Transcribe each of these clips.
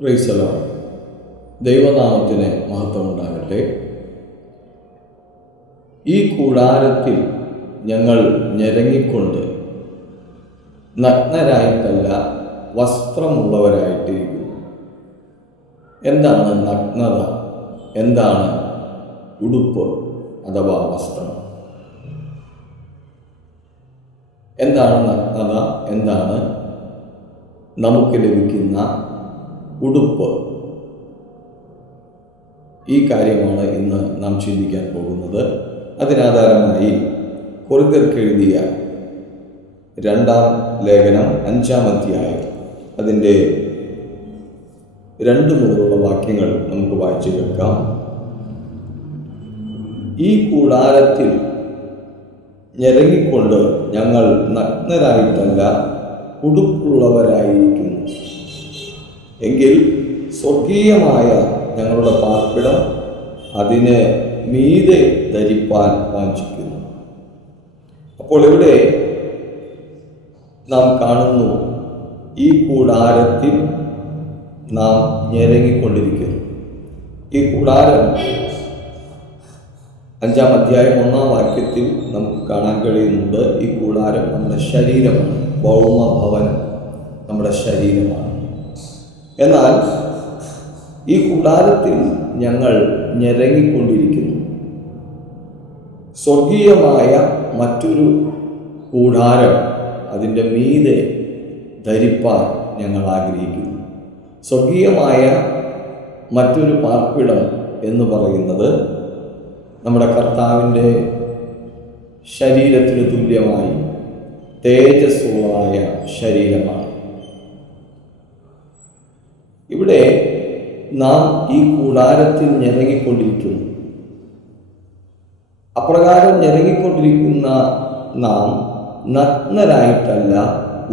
Praise the Lord. ദൈവനാമത്തിന് മഹത്വമുണ്ടാകട്ടെ. ഈ കൂടാരത്തിൽ ഞങ്ങൾ ഞെരങ്ങിക്കൊണ്ട് നഗ്നരായിട്ടല്ല വസ്ത്രമുള്ളവരായിട്ടിരിക്കുന്നു. എന്താണ് നഗ്നത? എന്താണ് ഉടുപ്പ് അഥവാ വസ്ത്രം? എന്താണ് നഗ്നത? എന്താണ് നമുക്ക് ലഭിക്കുന്ന ഉടുപ്പ്? ഈ കാര്യമാണ് ഇന്ന് നാം ചിന്തിക്കാൻ പോകുന്നത്. അതിനാധാരമായി കൊരിന്ത്യർക്ക് എഴുതിയ 2-ാം ലേഖനം 5-ാം അധ്യായം അതിൻ്റെ 2 മുതലുള്ള വാക്യങ്ങൾ നമുക്ക് വായിച്ചു കേൾക്കാം. ഈ കൂടാരത്തിൽ ഞെരങ്ങിക്കൊണ്ട് ഞങ്ങൾ നഗ്നരായിട്ടല്ല ഉടുപ്പുള്ളവരായിരിക്കുന്നു. എങ്കിൽ സ്വർഗീയമായ ഞങ്ങളുടെ പാർപ്പിടം അതിന് മീതെ ധരിപ്പാൻ വാഞ്ചിക്കുന്നു. അപ്പോൾ ഇവിടെ നാം കാണുന്നു, ഈ കൂടാരത്തിൽ നാം ഞെരങ്ങിക്കൊണ്ടിരിക്കുന്നു. ഈ കൂടാരം 5-ാം അധ്യായം 1-ാം വാക്യത്തിൽ നമുക്ക് കാണാൻ കഴിയുന്നുണ്ട്. ഈ കൂടാരം നമ്മുടെ ശരീരമാണ്, ഭൗമഭവനം നമ്മുടെ ശരീരമാണ്. എന്നാൽ ഈ കൂടാരത്തിൽ ഞങ്ങൾ ഞെരങ്ങിക്കൊണ്ടിരിക്കുന്നു. സ്വർഗീയമായ മറ്റൊരു കൂടാരം അതിൻ്റെ മീതെ ധരിപ്പാൻ ഞങ്ങൾ ആഗ്രഹിക്കുന്നു. സ്വർഗീയമായ മറ്റൊരു പാർപ്പിടം എന്ന് പറയുന്നത് നമ്മുടെ കർത്താവിൻ്റെ ശരീരത്തിന് തുല്യമായി തേജസ്സുള്ളതായ ശരീരമാണ്. ഇവിടെ നാം ഈ കൂടാരത്തിൽ ഞെരങ്ങിക്കൊണ്ടിരിക്കുന്നു. അപ്രകാരം ഞെരങ്ങിക്കൊണ്ടിരിക്കുന്ന നാം നഗ്നരായിട്ടല്ല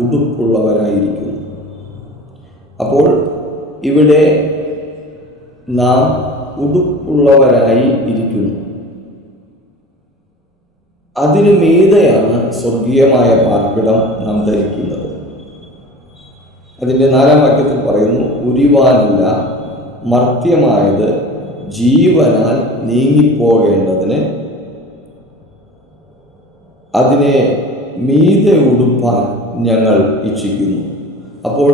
ഉടുപ്പുള്ളവരായിരിക്കുന്നു. അപ്പോൾ ഇവിടെ നാം ഉടുപ്പുള്ളവരായി ഇരിക്കുന്നു. അതിനു മീതെയാണ് സ്വർഗീയമായ പാർപ്പിടം നാം ധരിക്കുന്നത്. അതിൻ്റെ 4-ാം വാക്യത്തിൽ പറയുന്നു, ഉരിവാനല്ല മർത്യമായത് ജീവനാൽ നീങ്ങിപ്പോകേണ്ടതിന് അതിനെ മീതെ ഉടുപ്പാൻ ഞങ്ങൾ ഇച്ഛിക്കുന്നു. അപ്പോൾ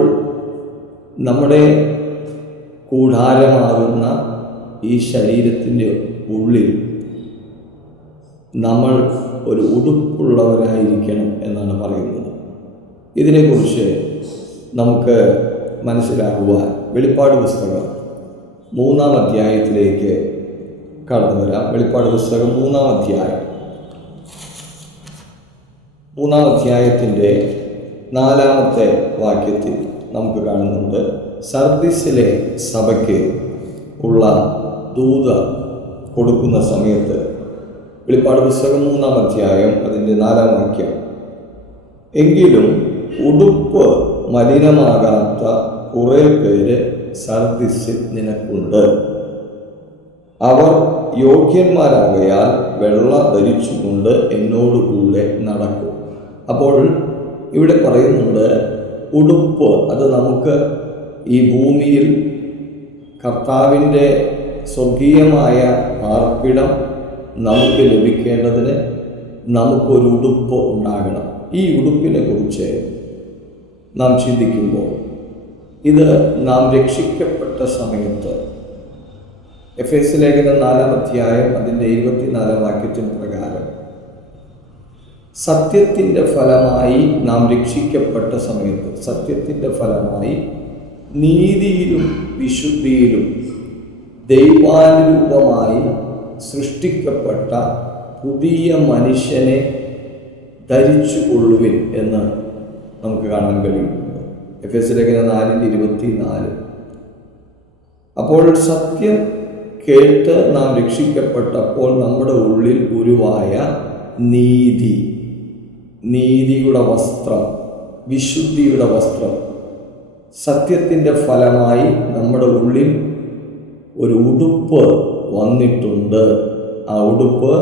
നമ്മുടെ കൂടാരമാകുന്ന ഈ ശരീരത്തിൻ്റെ ഉള്ളിൽ നമ്മൾ ഒരു ഉടുപ്പുള്ളവരായിരിക്കണം എന്നാണ് പറയുന്നത്. ഇതിനെക്കുറിച്ച് നമുക്ക് മനസ്സിലാക്കുവാൻ വെളിപ്പാട് പുസ്തകം 3-ാം അധ്യായത്തിലേക്ക് കടന്നു വരാം. വെളിപ്പാട് പുസ്തകം 3-ാം അധ്യായം 3-ാം അധ്യായത്തിൻ്റെ 4-ാമത്തെ വാക്യത്തിൽ നമുക്ക് കാണുന്നുണ്ട്, സർദിസിലെ സഭയ്ക്ക് ഉള്ള ദൂത കൊടുക്കുന്ന സമയത്ത്, വെളിപ്പാട് പുസ്തകം 3-ാം അധ്യായം അതിൻ്റെ 4-ാം വാക്യം, എങ്കിലും ഉടുപ്പ് മലിനമാകാത്ത കുറേ പേര് സർദിസിൽ നിനക്കുണ്ട്. അവർ യോഗ്യന്മാരാകയാൽ വെള്ള ധരിച്ചുകൊണ്ട് എന്നോടുകൂടെ നടക്കും. അപ്പോൾ ഇവിടെ പറയുന്നുണ്ട്, ഉടുപ്പ് അത് നമുക്ക് ഈ ഭൂമിയിൽ കർത്താവിൻ്റെ സ്വർഗീയമായ പാർപ്പിടം നമുക്ക് ലഭിക്കേണ്ടതിന് നമുക്കൊരു ഉടുപ്പ് ഉണ്ടാകണം. ഈ ഉടുപ്പിനെ കുറിച്ച് നാം ചിന്തിക്കുമ്പോൾ, ഇത് നാം രക്ഷിക്കപ്പെട്ട സമയത്ത് എഫേസ്യ ലേഖനം 4-ാം അധ്യായം അതിൻ്റെ 24-ാം വാക്യത്തിന് പ്രകാരം സത്യത്തിൻ്റെ ഫലമായി നാം രക്ഷിക്കപ്പെട്ട സമയത്ത്, സത്യത്തിൻ്റെ ഫലമായി നീതിയിലും വിശുദ്ധിയിലും ദൈവാനുരൂപമായി സൃഷ്ടിക്കപ്പെട്ട പുതിയ മനുഷ്യനെ ധരിച്ചുകൊള്ളുവിൻ എന്ന് നമുക്ക് കാണാൻ കഴിയുന്നുണ്ട്. എഫേസ്യ ലേഖനം 4:24. അപ്പോൾ സത്യം കേട്ട് നാം രക്ഷിക്കപ്പെട്ടപ്പോൾ നമ്മുടെ ഉള്ളിൽ ഉരുവായ നീതിയുടെ വസ്ത്രം, വിശുദ്ധിയുടെ വസ്ത്രം, സത്യത്തിൻ്റെ ഫലമായി നമ്മുടെ ഉള്ളിൽ ഒരു ഉടുപ്പ് വന്നിട്ടുണ്ട്. ആ ഉടുപ്പ്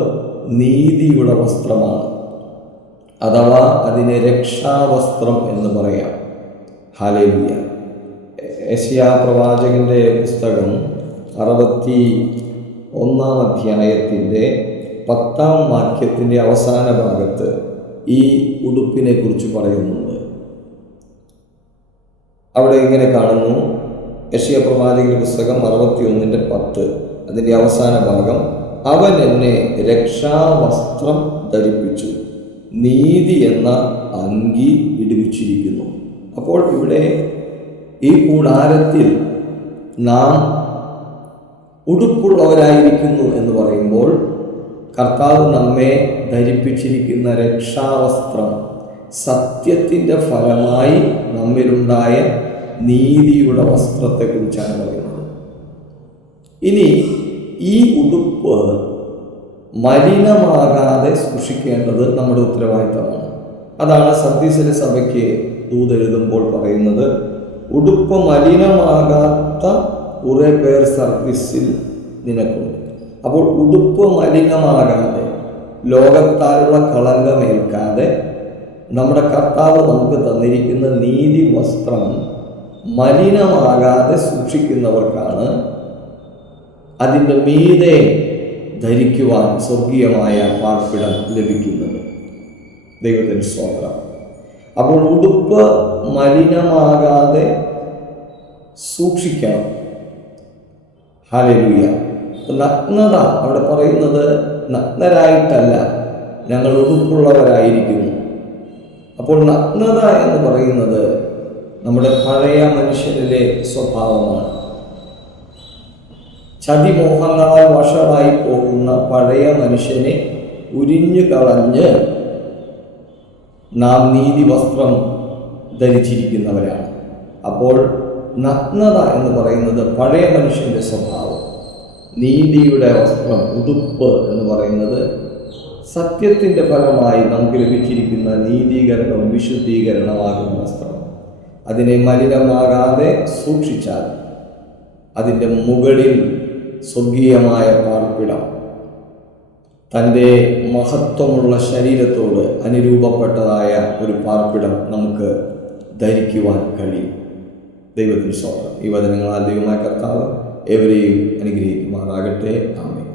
നീതിയുടെ വസ്ത്രമാണ്. അഥവാ അതിനെ രക്ഷാവസ്ത്രം എന്ന് പറയാം. ഹല്ലേലൂയ. യെശയ്യാ പ്രവാചകൻ്റെ പുസ്തകം 61-ാം അധ്യായത്തിൻ്റെ 10-ാം വാക്യത്തിൻ്റെ അവസാന ഭാഗത്ത് ഈ ഉടുപ്പിനെ കുറിച്ച് പറയുന്നുണ്ട്. അവിടെ ഇങ്ങനെ കാണുന്നു. യെശയ്യാ പ്രവാചകന്റെ പുസ്തകം 61:10, അതിൻ്റെ അവസാന ഭാഗം, അവൻ എന്നെ രക്ഷാവസ്ത്രം ധരിപ്പിച്ചു, നീതി എന്ന അങ്കി ഇടുവിച്ചിരിക്കുന്നു. അപ്പോൾ ഇവിടെ ഈ കൂടാരത്തിൽ നാം ഉടുപ്പുള്ളവരായിരിക്കുന്നു എന്ന് പറയുമ്പോൾ കർത്താവ് നമ്മെ ധരിപ്പിച്ചിരിക്കുന്ന രക്ഷാവസ്ത്രം സത്യത്തിൻ്റെ ഫലമായി നമ്മിലുണ്ടായ നീതിയുടെ വസ്ത്രത്തെക്കുറിച്ചാണ് പറയുന്നത്. ഇനി ഈ ഉടുപ്പ് മലിനമാകാതെ സൂക്ഷിക്കേണ്ടത് നമ്മുടെ ഉത്തരവാദിത്തമാണ്. അതാണ് സർദീസിലെ സഭയ്ക്ക് ദൂതെഴുതുമ്പോൾ പറയുന്നത്, ഉടുപ്പ് മലിനമാകാത്ത കുറേ പേർ സർദീസിൽ നിനക്കുണ്ട്. അപ്പോൾ ഉടുപ്പ് മലിനമാകാതെ, ലോകത്താലുള്ള കളങ്കമേൽക്കാതെ നമ്മുടെ കർത്താവ് നമുക്ക് തന്നിരിക്കുന്ന നീതി വസ്ത്രം മലിനമാകാതെ സൂക്ഷിക്കുന്നവർക്കാണ് അതിൻ്റെ മീതെ ധരിക്കുവാൻ സ്വർഗീയമായ പാർപ്പിടം ലഭിക്കുന്നത്. ദൈവത്തിന് സ്തോത്രം. അപ്പോൾ ഉടുപ്പ് മലിനമാകാതെ സൂക്ഷിക്കണം. ഹല്ലേലൂയ. നഗ്നത അവിടെ പറയുന്നത് നഗ്നരായിട്ടല്ല, ഞങ്ങൾ ഉടുപ്പുള്ളവരായിരിക്കുന്നു. അപ്പോൾ നഗ്നത എന്ന് പറയുന്നത് നമ്മുടെ പഴയ മനുഷ്യരിലെ സ്വഭാവമാണ്. ചതിമോഹങ്ങളാൽ വഷളായി പോകുന്ന പഴയ മനുഷ്യനെ ഉരിഞ്ഞു കളഞ്ഞ് നാം നീതി വസ്ത്രം ധരിച്ചിരിക്കുന്നവരാണ്. അപ്പോൾ നഗ്നത എന്ന് പറയുന്നത് പഴയ മനുഷ്യൻ്റെ സ്വഭാവം. നീതിയുടെ വസ്ത്രം, ഉടുപ്പ് എന്ന് പറയുന്നത് സത്യത്തിൻ്റെ ഫലമായി നമുക്ക് ലഭിച്ചിരിക്കുന്ന നീതീകരണവും വിശുദ്ധീകരണമാകുന്ന വസ്ത്രം. അതിനെ മലിനമാകാതെ സൂക്ഷിച്ചാൽ അതിൻ്റെ മുകളിൽ സ്വർഗീയമായ പാർപ്പിടം, തൻ്റെ മഹത്വമുള്ള ശരീരത്തോട് അനുരൂപപ്പെട്ടതായ ഒരു പാർപ്പിടം നമുക്ക് ധരിക്കുവാൻ കഴിയും. ദൈവത്തിന് സ്തോത്രം. ഈ വചനങ്ങളാൽ ദൈവമായ കർത്താവ് ഏവരെയും അനുഗ്രഹിക്കുമാറാകട്ടെ. ആമേൻ.